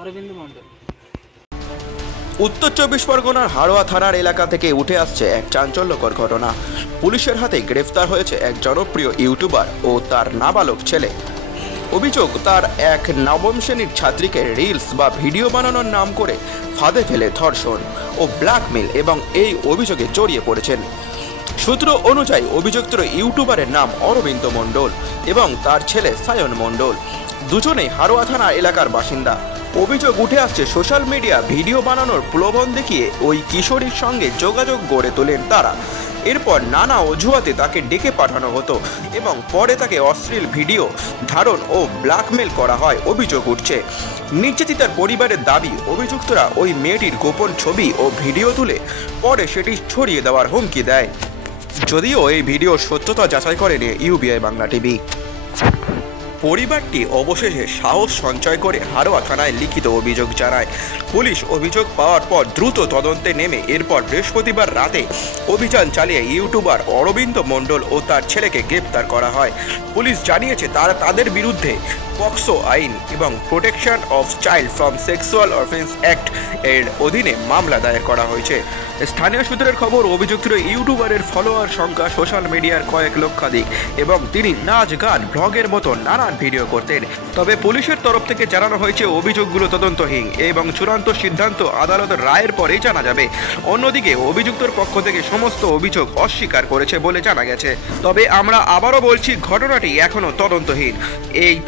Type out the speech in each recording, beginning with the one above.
অরবিন্দ মণ্ডল। উত্তর চব্বিশ পরগনার হাড়োয়া থানার এলাকা থেকে উঠে আসছে এক চাঞ্চল্যকর ঘটনা। পুলিশের হাতে গ্রেফতার হয়েছে এক জনপ্রিয় ইউটিউবার ও তার নাবালক ছেলে। অভিযোগ, তার এক নবম শ্রেণীর ছাত্রীকে রিলস বা ভিডিও বানানোর নাম করে ফাঁদে ফেলে ধর্ষণ ও ব্ল্যাকমেল এবং এই অভিযোগে জড়িয়ে পড়েছেন। সূত্র অনুযায়ী অভিযুক্ত ইউটিউবারের নাম অরবিন্দ মণ্ডল এবং তার ছেলে সায়ন মণ্ডল, দুজনেই হাড়োয়া থানা এলাকার বাসিন্দা। অভিযোগ উঠে আসছে সোশ্যাল মিডিয়া ভিডিও বানানোর প্রলোভন দেখিয়ে ওই কিশোরীর সঙ্গে যোগাযোগ গড়ে তোলেন তারা। এরপর নানা অজুহাতে তাকে ডেকে পাঠানো হতো এবং পরে তাকে অশ্লীল ভিডিও ধারণ ও ব্ল্যাকমেল করা হয়। অভিযোগ উঠছে, নির্যাতিতার পরিবারের দাবি, অভিযুক্তরা ওই মেয়েটির গোপন ছবি ও ভিডিও তুলে পরে সেটি ছড়িয়ে দেওয়ার হুমকি দেয়। যদিও এই ভিডিওর সত্যতা যাচাই করেনি ইউবিআই বাংলা টিভি। পরিবারটি অবশেষে সাহস সঞ্চয় করে হাড়োয়া থানায় লিখিত অভিযোগ জানায়। পুলিশ অভিযোগ পাওয়ার পর দ্রুত তদন্তে নেমে এরপর বৃহস্পতিবার রাতে অভিযান চালিয়ে ইউটিউবার অরবিন্দ মণ্ডল ও তার ছেলেকে গ্রেপ্তার করা হয়। পুলিশ জানিয়েছে তাদের বিরুদ্ধে পক্সো আইন এবং protection of child from sexual offence act এর অধীনে মামলা দায়ের করা হয়েছে। স্থানীয় সূত্রের খবর, অভিযুক্ত ইউটিউবারের ফলোয়ার সংখ্যা সোশ্যাল মিডিয়ার কয়েক লক্ষাধিক এবং তিনি নাচ, গান, ব্লগের মতো নানান ভিডিও করতেন। তবে পুলিশের তরফ থেকে জানানো হয়েছে অভিযোগগুলো তদন্তহীন এবং চূড়ান্ত সিদ্ধান্ত আদালতের রায়ের পরেই জানা যাবে। অন্যদিকে অভিযুক্তর পক্ষ থেকে সমস্ত অভিযোগ অস্বীকার করেছে বলে জানা গেছে। তবে আমরা আবারও বলছি, ঘটনাটি এখনও তদন্তহীন।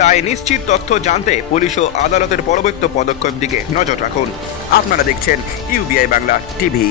তাই নিশ্চিত তথ্য জানতে পুলিশ ও আদালতের পরবর্তী পদক্ষেপ দিকে নজর রাখুন। আপনারা দেখছেন ইউবিআই বাংলা টিভি।